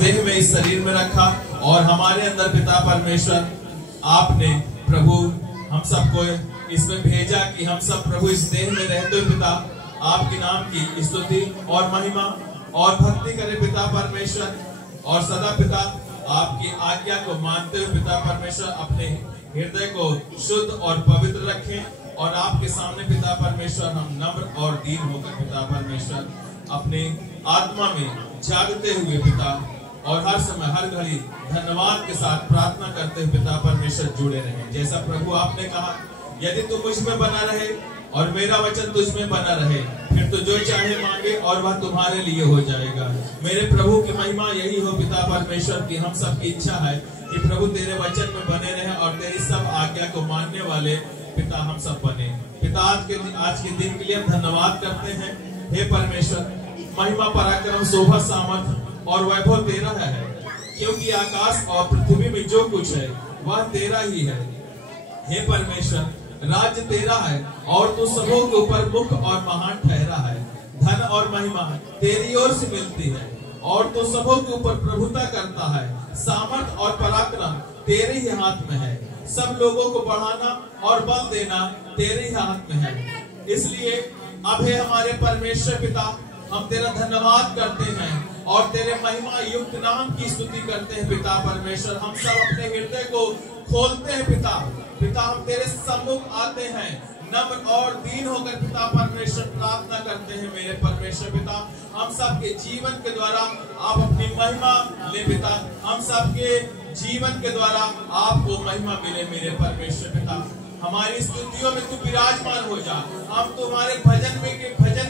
देह में, इस शरीर में रखा और हमारे अंदर पिता परमेश्वर आपने प्रभु हम सबको इसमें भेजा कि हम सब प्रभु इस देह में रहते हुए पिता आपके नाम की स्तुति और महिमा और भक्ति करें पिता परमेश्वर, और सदा पिता आपकी आज्ञा को मानते हुए पिता परमेश्वर अपने हृदय को शुद्ध और पवित्र रखें, और आपके सामने पिता परमेश्वर हम नम्र और दीन होकर पिता परमेश्वर अपने आत्मा में जागते हुए पिता और हर समय हर घड़ी धन्यवाद के साथ प्रार्थना करते हुए पिता परमेश्वर जुड़े रहें। जैसा प्रभु आपने कहा, यदि तू मुझ में बना रहे और मेरा वचन तुझ में बना रहे, फिर तो जो चाहे मांगे और वह तुम्हारे लिए हो जाएगा। मेरे प्रभु की महिमा यही हो पिता परमेश्वर की हम सब की इच्छा है कि प्रभु तेरे वचन में बने रहे और तेरी सब आज्ञा को मानने वाले पिता हम सब बने। पिता आज के दिन के लिए हम धन्यवाद करते हैं। हे परमेश्वर, महिमा पराक्रम शोभा सामर्थ और वैभव तेरा है, क्योंकि आकाश और पृथ्वी में जो कुछ है वह तेरा ही है। हे परमेश्वर, राज्य तेरा है और तू सबों के ऊपर मुख्य और महान ठहरा है। धन और महिमा तेरी ओर से मिलती है और तू सबों के ऊपर प्रभुता करता है। सामर्थ और पराक्रम तेरे ही हाथ में है। सब लोगों को बढ़ाना और बल देना तेरे ही हाथ में है। इसलिए अब हे हमारे परमेश्वर पिता, हम तेरा धन्यवाद करते हैं और तेरे महिमा युक्त नाम की स्तुति करते हैं पिता परमेश्वर। हम सब अपने हृदय को खोलते हैं पिता। पिता, हम तेरे सम्मुख आते हैं नम्र और दीन होकर पिता परमेश्वर प्रार्थना करते हैं। मेरे परमेश्वर पिता, हम सब के जीवन के द्वारा आप अपनी महिमा ले पिता। हम सब के जीवन के द्वारा आपको महिमा मिले मेरे परमेश्वर पिता। हमारी स्तुतियों में तू विराजमान हो जा। हम तुम्हारे भजन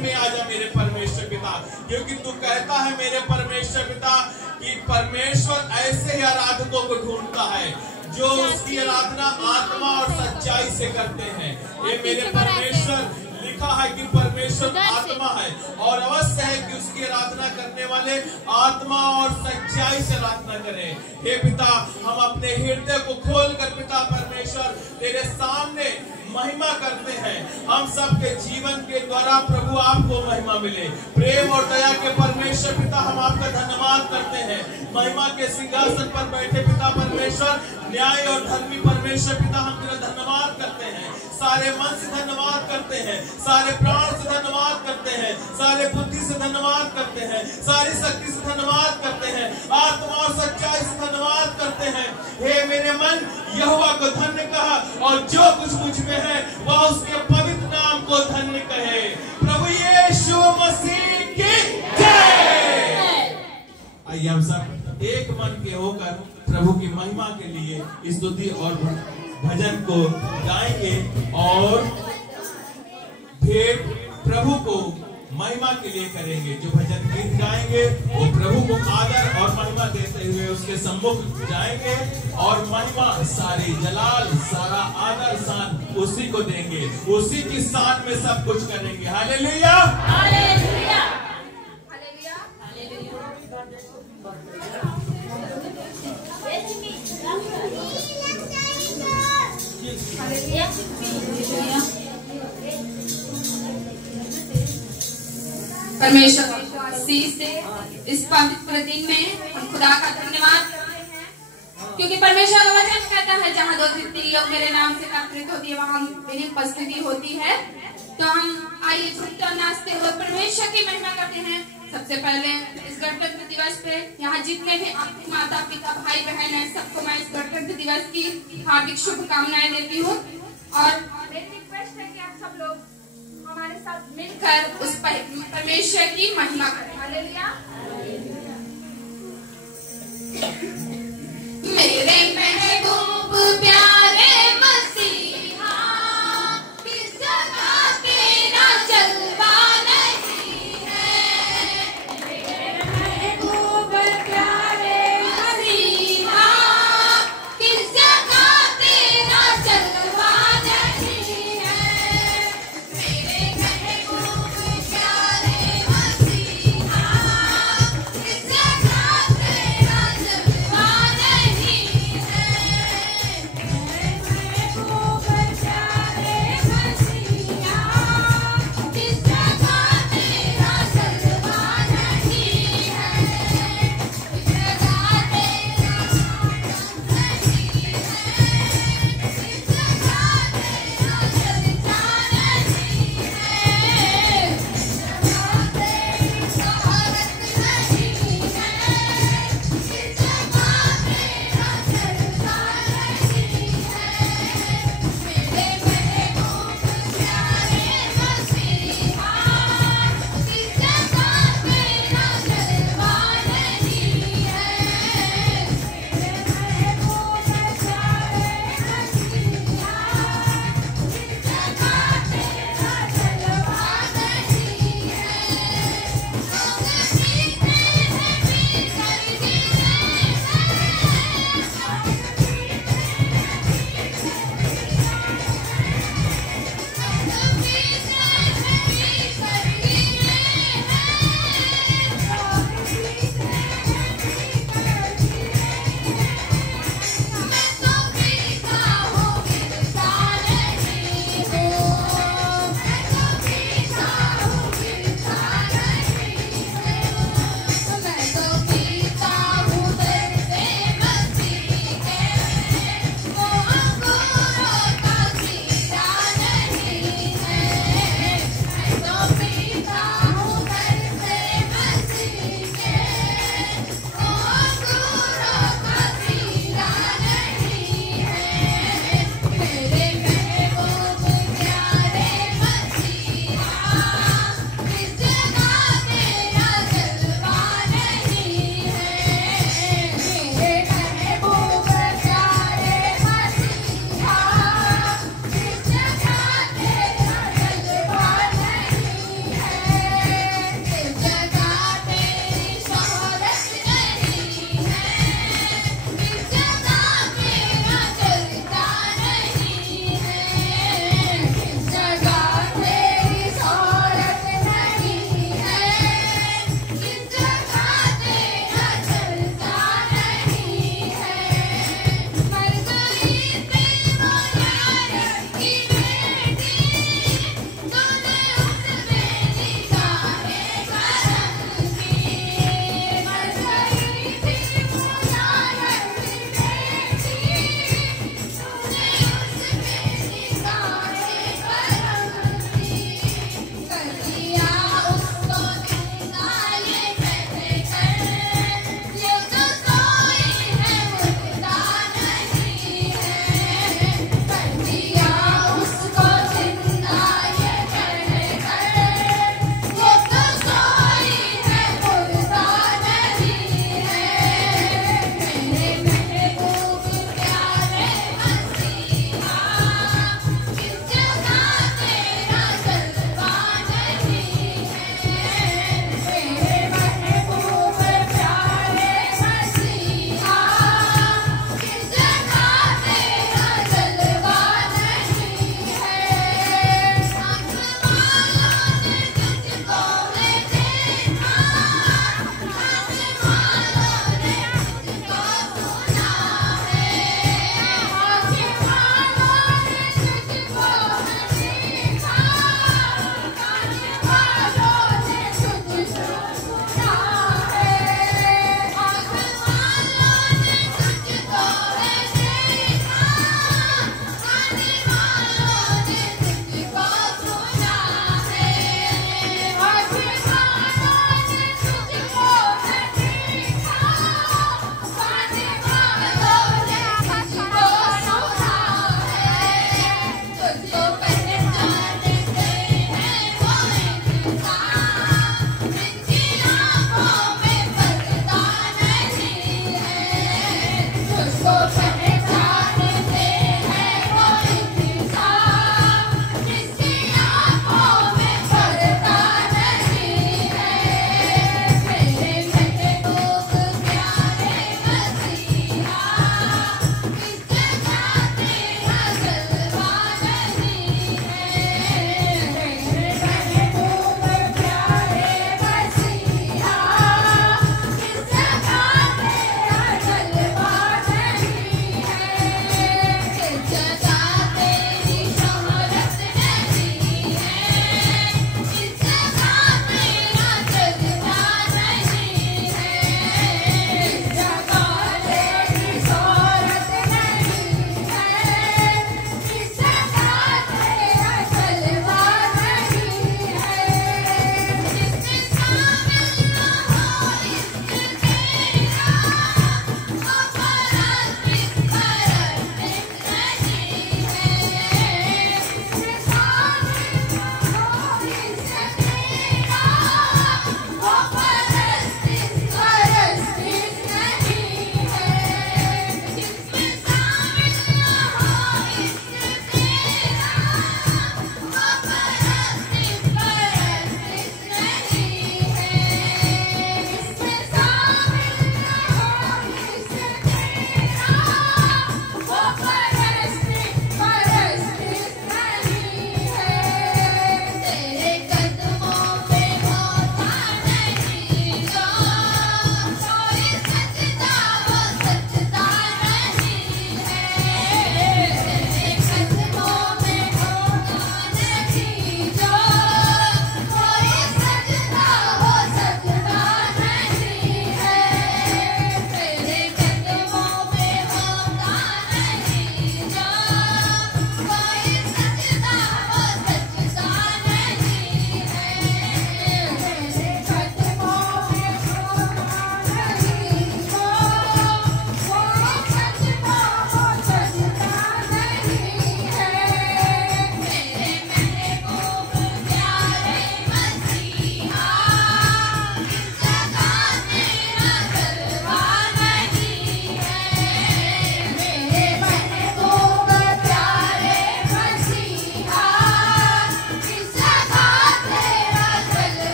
में आ जा मेरे परमेश्वर पिता, क्योंकि तू कहता है मेरे परमेश्वर पिता कि परमेश्वर ऐसे ही आराधकों को ढूंढता है जो उसकी आराधना आत्मा और सच्चाई से करते हैं। ये मेरे परमेश्वर, लिखा है कि परमेश्वर आत्मा है और अवश्य है कि उसकी आराधना करने वाले आत्मा और सच्चाई से आराधना करें। हे पिता, हम अपने हृदय को खोलकर पिता परमेश्वर तेरे सामने महिमा करते हैं। हम सब के जीवन के द्वारा प्रभु आपको महिमा मिले। प्रेम और दया के परमेश्वर पिता, हम आपका धन्यवाद करते हैं। महिमा के सिंहासन पर बैठे पिता परमेश्वर, न्याय और धर्मी परमेश्वर पिता, हम तेरा धन्यवाद करते हैं। सारे मन से धन्यवाद करते हैं, सारे प्राण से धन्यवाद करते हैं, सारे बुद्धि से धन्यवाद करते हैं, सारी शक्ति से धन्यवाद करते हैं, आत्मा और सच्चाई से धन्यवाद करते हैं। हे मेरे मन, यहोवा को धन्य कहा और जो कुछ मुझ में है वह उसके पवित्र नाम को धन्य कहे। प्रभु यीशु मसीह की जय। आइए हम सब एक मन के होकर प्रभु की महिमा के लिए स्तुति और भजन को गाएंगे और फिर प्रभु को महिमा के लिए करेंगे। जो भजन गीत गाएंगे वो प्रभु को आदर और महिमा देते हुए उसके सम्मुख जाएंगे और महिमा सारी जलाल सारा आदर शान उसी को देंगे। उसी की शान में सब कुछ करेंगे। हालेलुया, हालेलुया, हालेलुया, परमेश्वर आशीष दे इस पवित्र दिन में। हम खुदा का धन्यवाद करते हैं, क्योंकि परमेश्वर का वचन कहता है जहाँ 2-3 लोग मेरे नाम से एकत्रित होती है वहाँ मेरी उपस्थिति होती है। तो हम आइए झूमते नाचते हुए परमेश्वर की महिमा करते हैं। सबसे पहले इस गणतंत्र दिवस पे यहाँ जितने भी आपके माता पिता भाई बहन हैं, सबको मैं इस गणतंत्र दिवस की हार्दिक शुभकामनाएं देती हूँ। और मेरी रिक्वेस्ट है कि आप सब लोग हमारे साथ मिलकर उस परमेश्वर की महिमा करें। हालेलुया। मेरे महबूब प्यारे मसीहा, किस जगह तेरा जलवा नहीं है। मेरे महबूब प्यारे मसीहा, किस जगह तेरा जलवा नहीं है। मेरे महबूब प्यारे मसीहा, किस जगह तेरा जलवा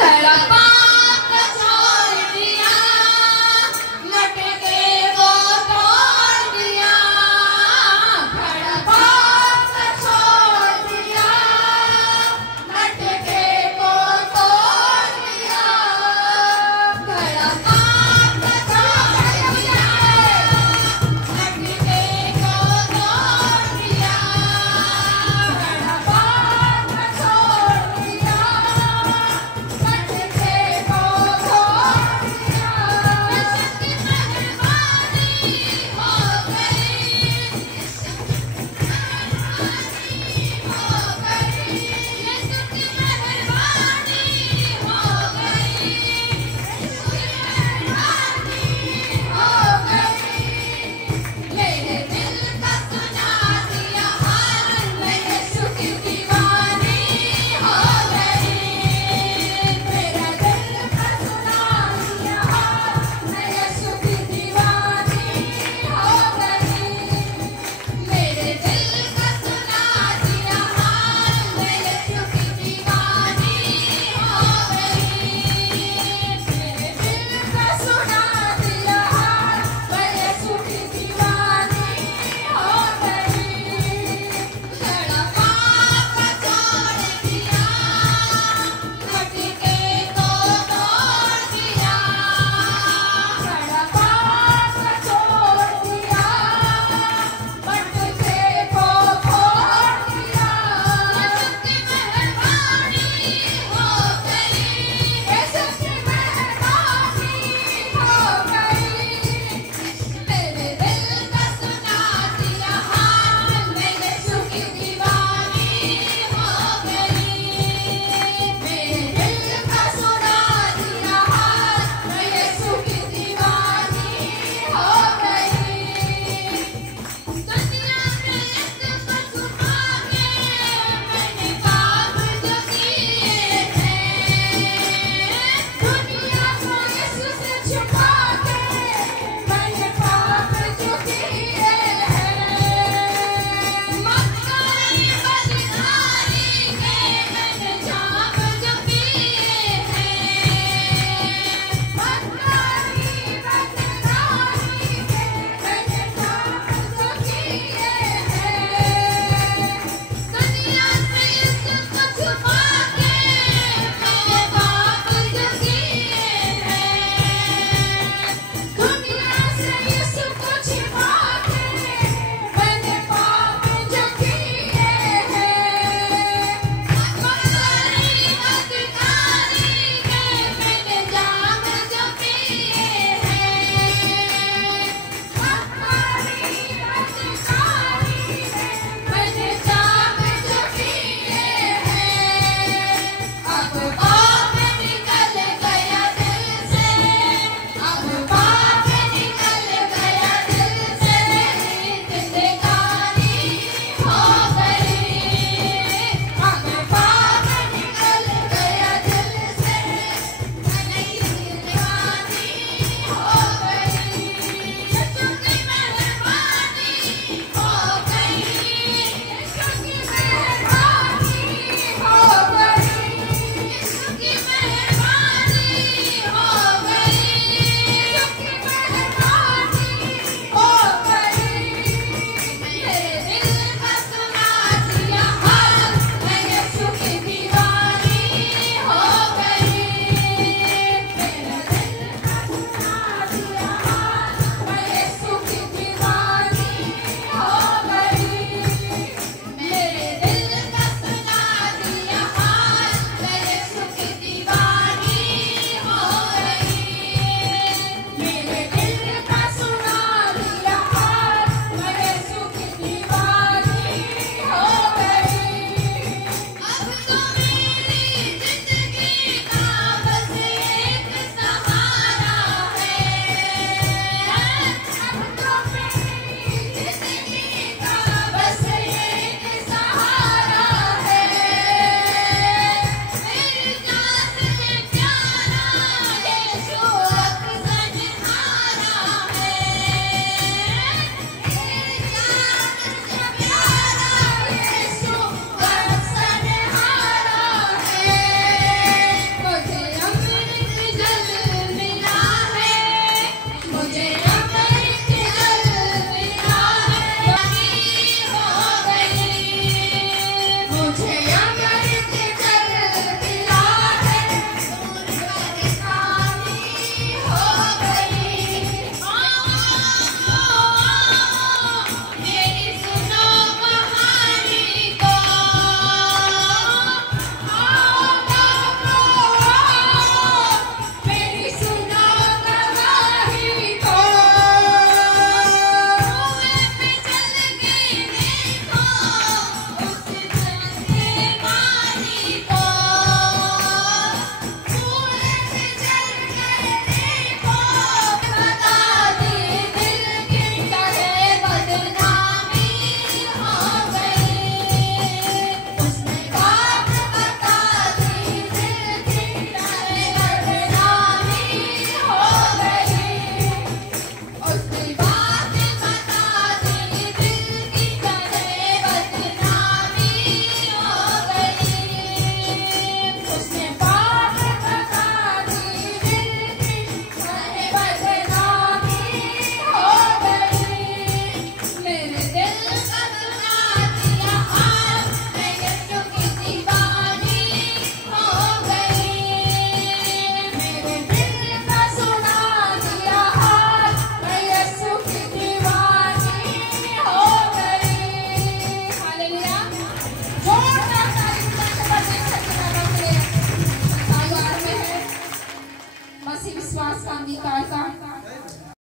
कहलाता